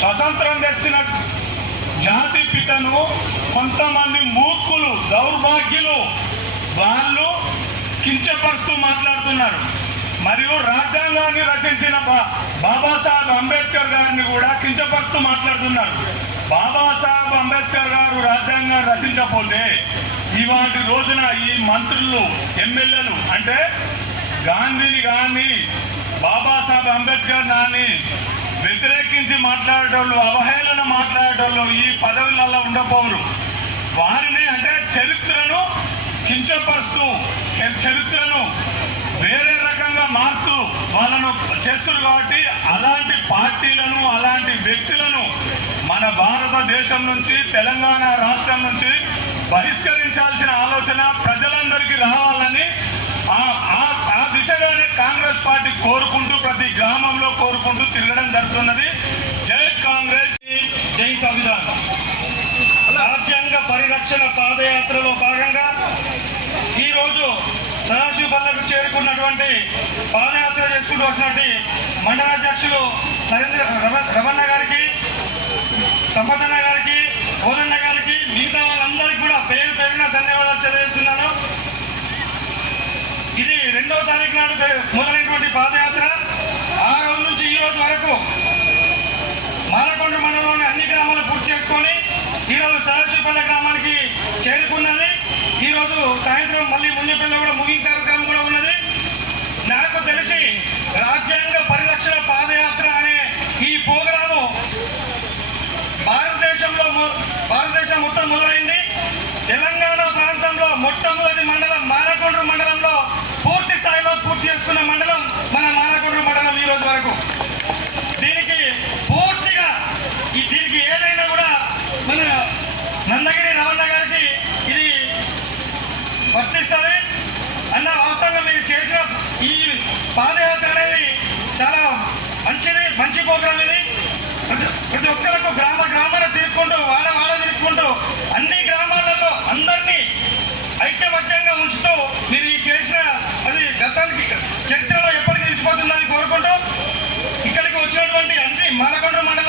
స్వతంత్రం తెచ్చిన జాతి పితను కొంతమంది మూర్ఖులు దౌర్భాగ్యులు వాళ్ళు కించపరుస్తూ మాట్లాడుతున్నారు. మరియు రాజ్యాంగాన్ని రచించిన బాబాసాహెబ్ అంబేద్కర్ గారిని కూడా కించపరుస్తూ మాట్లాడుతున్నారు. బాబాసాహెబ్ అంబేద్కర్ గారు రాజ్యాంగాన్ని రచించకపోతే ఇవాటి రోజున ఈ మంత్రులు ఎమ్మెల్యేలు అంటే గాంధీని కానీ బాబాసాహెబ్ అంబేద్కర్ కానీ వ్యతిరేకించి మాట్లాడేటోళ్ళు, అవహేళన మాట్లాడేటోళ్ళు ఈ పదవులలో ఉండకపోరు. వారిని అంటే చరిత్రను కించపరుస్తూ చరిత్రను వేరే రకంగా మారుతూ వాళ్ళను చేస్తారు. కాబట్టి అలాంటి పార్టీలను అలాంటి వ్యక్తులను మన భారతదేశం నుంచి తెలంగాణ రాష్ట్రం నుంచి బహిష్కరించాల్సిన ఆలోచన ప్రజలందరికీ రావాలని ఆ దిశగానే కాంగ్రెస్ పార్టీ కోరుకుంటూ ప్రతి గ్రామంలో కోరుకుంటూ తిరగడం జరుగుతున్నది. జై కాంగ్రెస్, జై సంవిధానం. రాజ్యాంగ పరిరక్షణ పాదయాత్రలో భాగంగా ఈరోజు సదాశివపల్లికి చేరుకున్నటువంటి పాదయాత్ర చేసుకుంటూ వచ్చినటువంటి మండలాధ్యక్షులు రమణ గారికి, సంపదన్న గారికి, ఓదన్న గారికి, మిగతా వాళ్ళందరికీ కూడా పేరు పేరున ధన్యవాదాలు తెలియజేస్తున్నాను. ఇది 2వ తారీఖు నాడు మొదలైనటువంటి పాదయాత్ర. ఆ రోజు నుంచి ఈ రోజు వరకు మాలకొండ మండలంలోని అన్ని గ్రామాలు పూర్తి చేసుకొని ఈరోజు సదాశివపల్లి గ్రామానికి చేరుకున్నది. ఈరోజు సాయంత్రం మళ్ళీ మున్యపల్లిలో కూడా ముగింపు కార్యక్రమం కూడా ఉన్నది. నాకు తెలిసి రాజ్యాంగ పరిరక్షణ పాదయాత్ర అనే ఈ ప్రోగ్రాము భారతదేశం మొత్తం మొదలైంది. తెలంగాణ ప్రాంతంలో మొట్టమొదటి మండలం మాలకొండ మండలంలో పూర్తి స్థాయిలో పూర్తి చేసుకున్న మండలం మన మాలకొండ మండలం ఈ రోజు వరకు. దీనికి పూర్తిగా దీనికి ఏదైనా కూడా మన నందగిరి రమణ గారికి ఇది వర్తిస్తుంది అన్న. వాస్తవంగా మీరు చేసిన ఈ పాదయాత్ర అనేది చాలా మంచి ప్రోగ్రాం. ఇది ప్రతి ఒక్కరికి గ్రామాలు తిరుక్కుంటూ వాడ తిరుక్కుంటూ అన్ని గ్రామాలలో అందరినీ ఐక్యమత్యంగా ఉంచుతూ మీరు ఈ చేసిన అది గతానికి చరిత్రలో ఎప్పటికీ నిలిచిపోతుందని కోరుకుంటూ ఇక్కడికి వచ్చినటువంటి అన్ని మాలకొండ మండలం